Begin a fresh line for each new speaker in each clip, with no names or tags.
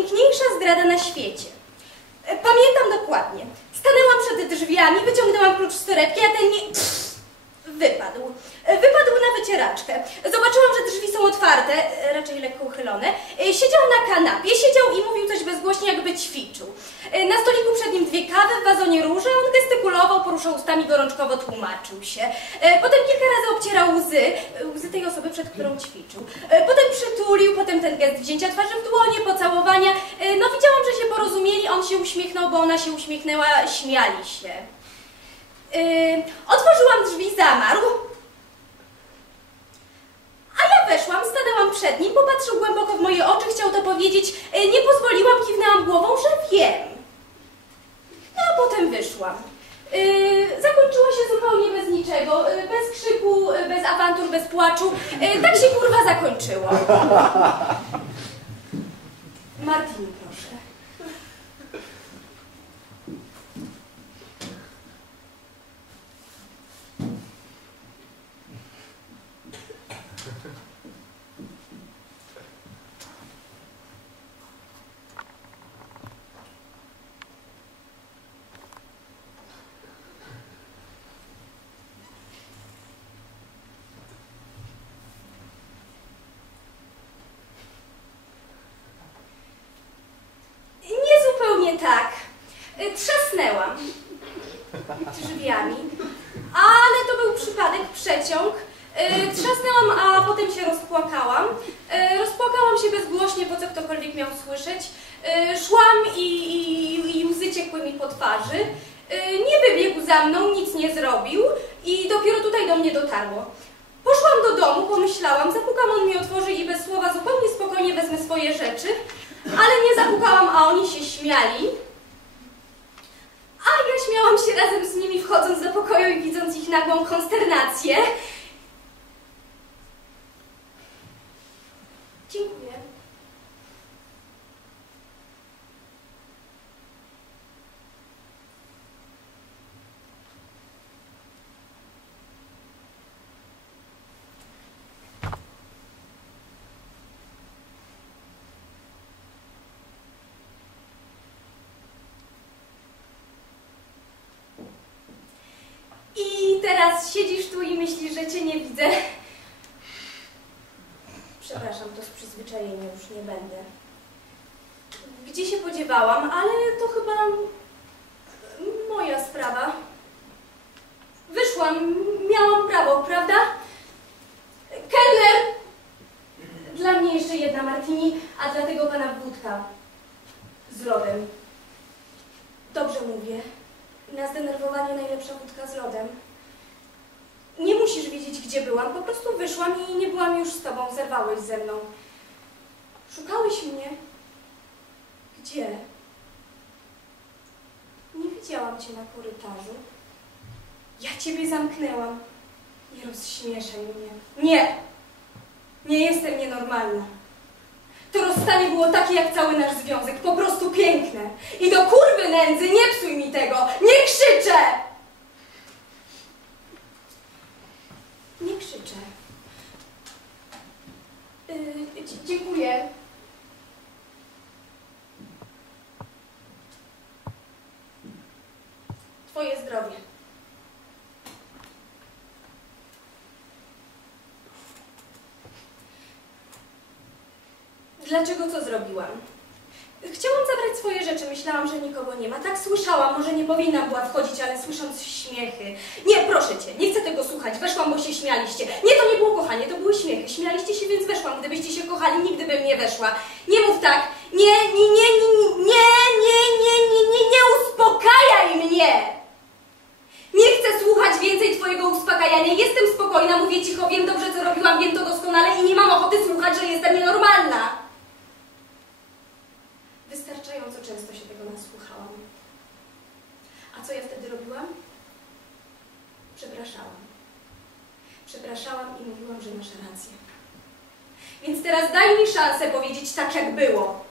najpiękniejsza zdrada na świecie. E, Pamiętam dokładnie. Stanęłam przed drzwiami, wyciągnęłam klucz z torebki, a ten nie... Wypadł. Wypadł na wycieraczkę. Zobaczyłam, że drzwi są otwarte, raczej lekko uchylone. Siedział na kanapie, siedział i mówił coś bezgłośnie, jakby ćwiczył. Na stoliku przed nim dwie kawy, w wazonie róże, on gestykulował, poruszał ustami, gorączkowo tłumaczył się. Potem kilka razy obcierał łzy, łzy tej osoby, przed którą ćwiczył. Potem przytulił, potem ten gest wzięcia twarzy w dłonie, pocałowania. No widziałam, że się porozumieli, on się uśmiechnął, bo ona się uśmiechnęła, śmiali się. Yy, otworzyłam drzwi, zamarł. A ja weszłam, stanęłam przed nim, popatrzył głęboko w moje oczy, chciał to powiedzieć. Yy, nie pozwoliłam, kiwnęłam głową, że wiem. No a potem wyszłam. Yy, zakończyło się zupełnie bez niczego, yy, bez krzyku, yy, bez awantur, bez płaczu. Yy, tak się kurwa zakończyło. Martin, proszę. Nie zupełnie tak. Trzasnęłam drzwiami, ale to był przypadek, przeciąg. Y, Trzasnęłam, a potem się rozpłakałam. Y, Rozpłakałam się bezgłośnie, po co ktokolwiek miał słyszeć. Y, Szłam i, i, i łzy ciekły mi po twarzy. Y, Nie wybiegł za mną, nic nie zrobił i dopiero tutaj do mnie dotarło. Poszłam do domu, pomyślałam, zapukam, on mi otworzy i bez słowa zupełnie spokojnie wezmę swoje rzeczy. Ale nie zapukałam, a oni się śmiali. A ja śmiałam się razem z nimi, wchodząc do pokoju i widząc ich nagłą konsternację. Dziękuję. I teraz siedzisz tu i myślisz, że cię nie widzę. Przepraszam, to z przyzwyczajenia już nie będę. Gdzie się podziewałam, ale to chyba moja sprawa. Wyszłam, miałam prawo, prawda? Kelner! Dla mnie jeszcze jedna martini, a dla tego pana wódka. Z lodem. Dobrze mówię. Na zdenerwowanie najlepsza wódka z lodem. Nie musisz wiedzieć, gdzie byłam. Po prostu wyszłam i nie byłam już z tobą. Zerwałeś ze mną. Szukałeś mnie. Gdzie? Nie widziałam cię na korytarzu. Ja ciebie zamknęłam. Nie rozśmieszaj mnie. Nie! Nie jestem nienormalna. To rozstanie było takie jak cały nasz związek, po prostu piękne. I do kurwy nędzy nie psuj mi tego, nie krzyczę! Nie krzyczę. Yy, dzie- dziękuję. Twoje zdrowie. Dlaczego co zrobiłam? Chciałam zabrać swoje rzeczy, myślałam, że nikogo nie ma. Tak słyszałam, może nie powinnam była wchodzić, ale słysząc śmiechy. Nie, proszę cię, nie chcę tego słuchać. Weszłam, bo się śmialiście. Nie, to nie było kochanie, to były śmiechy. Śmialiście się, więc weszłam. Gdybyście się kochali, nigdy bym nie weszła. Nie mów tak. Nie, nie, nie, nie, nie, nie, nie, nie, nie, nie uspokajaj mnie! Nie chcę słuchać więcej twojego uspokajania. Jestem spokojna, mówię cicho, wiem dobrze, co robiłam, wiem to doskonale i nie mam ochoty słuchać, że jestem nienormalna. Wystarczająco często się tego nasłuchałam. A co ja wtedy robiłam? Przepraszałam. Przepraszałam i mówiłam, że masz rację. Więc teraz daj szansę powiedzieć tak, jak było.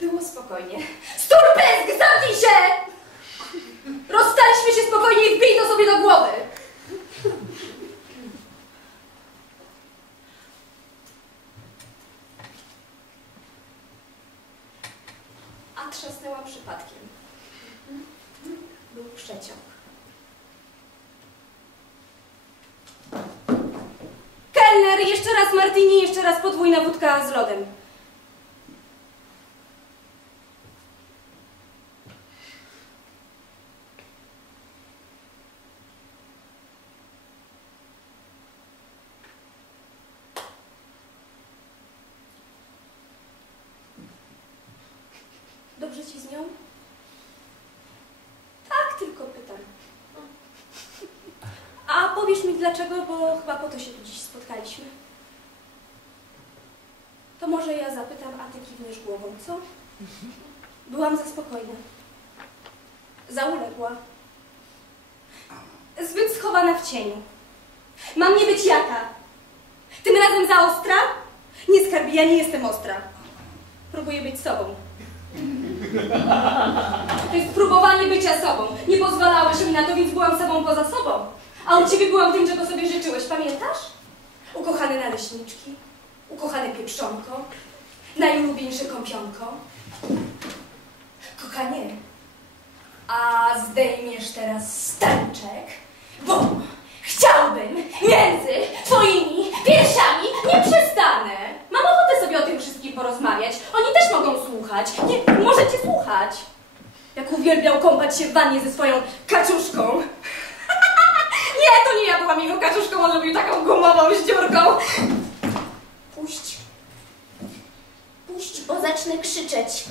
Było spokojnie. Sturpysk, zamknij się! Rozstaliśmy się spokojnie i wbij to sobie do głowy. trzasnęłam przypadkiem. Był przeciąg. Kelner, jeszcze raz martini, jeszcze raz podwójna wódka z lodem. Dobrze ci z nią? Tak, tylko pytam. A powiesz mi dlaczego, bo chyba po to się tu dziś spotkaliśmy. Może ja zapytam, a ty kiwniesz głową, co? Byłam za spokojna. Zauległa. Zbyt schowana w cieniu. Mam nie być jaka. Tym razem za ostra? Nie skarbi, ja nie jestem ostra. Próbuję być sobą. To jest próbowanie bycia sobą. Nie pozwalałeś mi na to, więc byłam sobą poza sobą. A u ciebie byłam tym, czego sobie życzyłeś, pamiętasz? Ukochane naleśniczki, ukochane pieprzonko, najulubieńsze kąpionko. Kochanie, a zdejmiesz teraz stańczek, bo chciałbym między twoimi piersiami nie przestanę. Mam ochotę sobie o tym wszystkim porozmawiać. Oni też mogą słuchać. Nie, możecie słuchać. Jak uwielbiał kąpać się w wannie ze swoją kaczuszką. nie, to nie ja byłam jego kaczuszką, on lubił taką gumową z krzyczeć.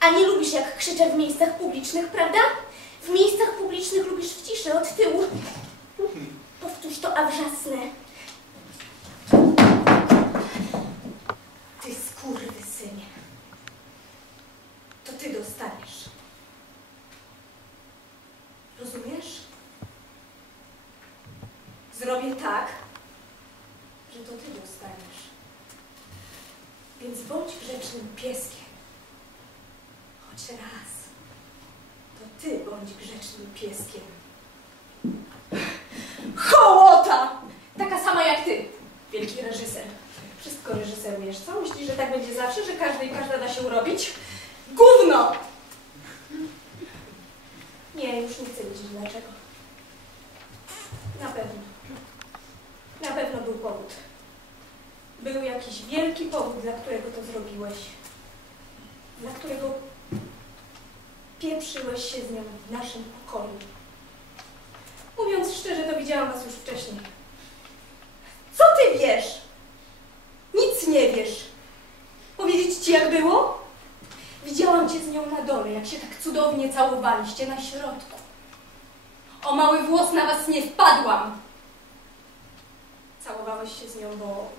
A nie lubisz, jak krzyczę w miejscach publicznych, prawda? W miejscach publicznych lubisz w ciszy od tyłu. Powtórz to, a wrzasnę. Ty skurwysynie. To ty dostaniesz. Rozumiesz? Zrobię tak, że to ty dostaniesz. Więc bądź grzecznym pieskiem. Choć raz. To ty bądź grzecznym pieskiem. Hołota! Taka sama jak ty, wielki reżyser. Wszystko reżyserujesz, co? Myślisz, że tak będzie zawsze, że każdy i każda da się urobić? Gówno! Nie, już nie chcę wiedzieć dlaczego. Na pewno. Na pewno był powód. Był jakiś wielki powód, dla którego to zrobiłeś. Dla którego pieprzyłeś się z nią w naszym pokoju. Mówiąc szczerze, to widziałam was już wcześniej. Co ty wiesz? Nic nie wiesz. Powiedzieć ci, jak było? Widziałam cię z nią na dole, jak się tak cudownie całowaliście na środku. O mały włos na was nie wpadłam. Całowałeś się z nią, bo...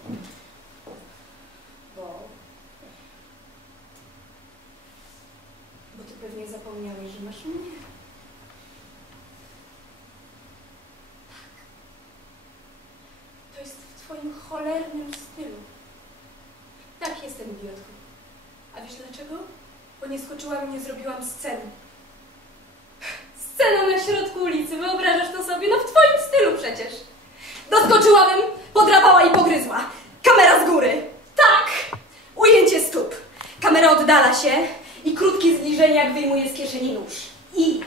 Bo ty pewnie zapomniałeś, że masz mnie. To jest w twoim cholernym stylu. Tak, jestem idiotką. A wiesz dlaczego? Bo nie skoczyłam nie zrobiłam sceny. Scena na środku ulicy, wyobrażasz to sobie? No w twoim stylu przecież. Doskoczyłabym, podrapała i pogryzła. Kamera z góry. Tak! Ujęcie stóp. Kamera oddala się i krótkie zbliżenie, jak wyjmuje z kieszeni nóż. I...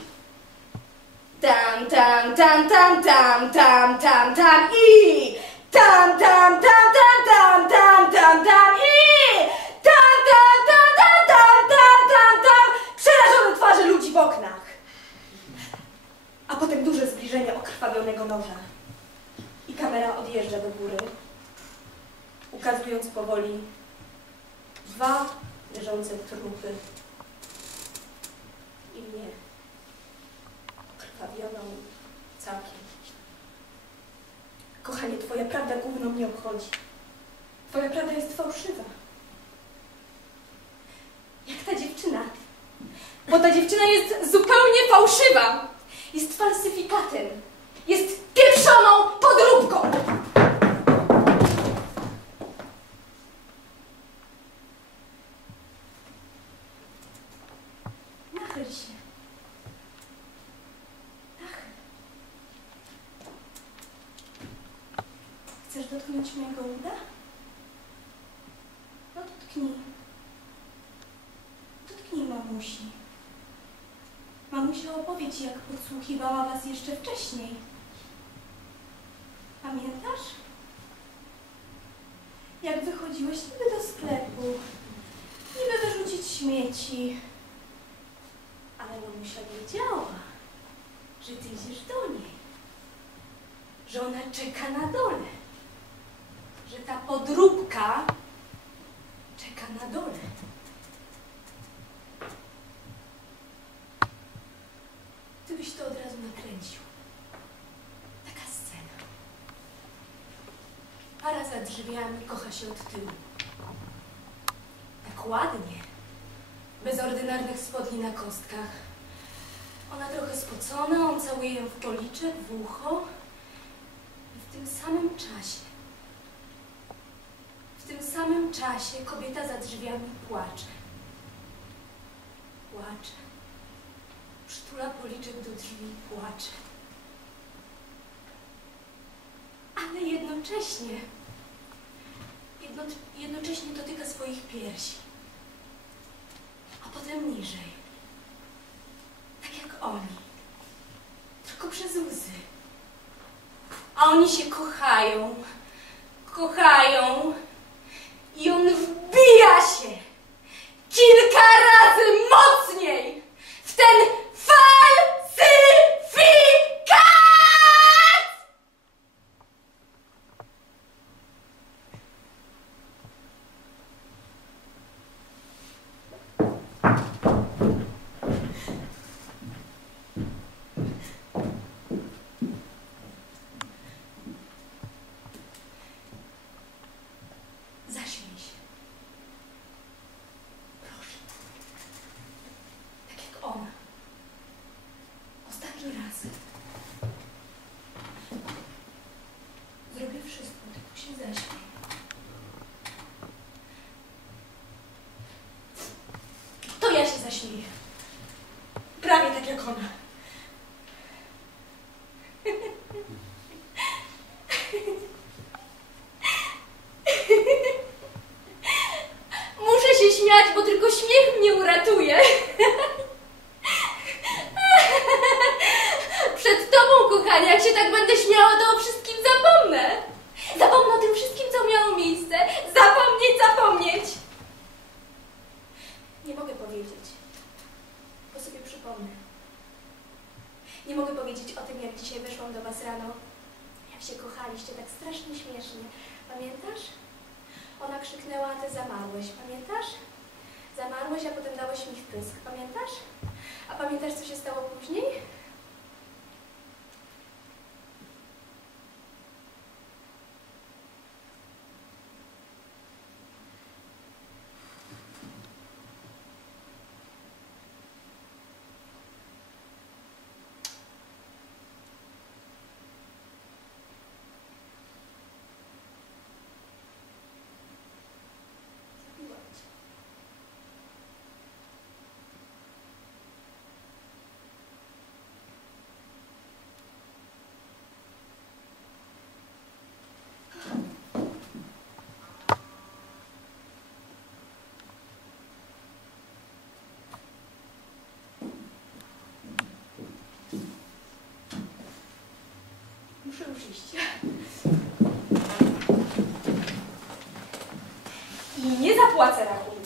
Tam, tam, tam, tam, tam, tam, tam, tam i... Tam, tam, tam, tam, tam, tam, tam, tam i... Tam, tam, tam, tam, tam, tam, tam, tam. Przerażone twarze ludzi w oknach. A potem duże zbliżenie okrwawionego noża. I kamera odjeżdża do góry, ukazując powoli dwa leżące trupy i mnie, okrwawioną całkiem. Kochanie, twoja prawda gówno mnie obchodzi. Twoja prawda jest fałszywa. Jak ta dziewczyna. Bo ta dziewczyna jest zupełnie fałszywa. Jest falsyfikatem. Jest pieprzoną podróbką. Chcesz dotknąć mojego uda? No dotknij. mamusi. Mamusia opowie ci, jak podsłuchiwała was jeszcze wcześniej. Pamiętasz? Jak wychodziłeś niby do sklepu, niby wyrzucić śmieci. Ale mamusia wiedziała, że ty idziesz do niej. Że ona czeka na dole. Podróbka czeka na dole. Ty byś to od razu nakręcił. Taka scena. Para za drzwiami kocha się od tyłu. Tak ładnie. Bez ordynarnych spodni na kostkach. Ona trochę spocona, on całuje ją w policzek, w ucho. I w tym samym czasie, w tym samym czasie kobieta za drzwiami płacze. Płacze. Przytula policzek do drzwi płacze. Ale jednocześnie, jedno, jednocześnie dotyka swoich piersi. A potem niżej. Tak jak oni. Tylko przez łzy. A oni się kochają. Kochają. I on wbija się kilka razy mocniej w ten falsyfikat! Zaśmiej się. Proszę. Tak jak ona. Ostatni raz. Zrobię wszystko, tylko się zaśmiej. To ja się zaśmieję. Prawie tak jak ona. Muszę się śmiać, bo tylko śmiech mnie uratuje. Przed tobą, kochanie, jak się tak będę śmiała, to o wszystkim zapomnę. Zapomnę o tym wszystkim, co miało miejsce. Zapomnieć, zapomnieć. Nie mogę powiedzieć, bo sobie przypomnę. Nie mogę powiedzieć o tym, jak dzisiaj weszłam do was rano. Jak się kochaliście, tak strasznie śmiesznie. Pamiętasz? Ona krzyknęła, ty zamarłeś. Pamiętasz? Zamarłeś, a potem dałeś mi wprysk. Pamiętasz? A pamiętasz, co się stało później? Muszę już iść. I nie zapłacę rachunku.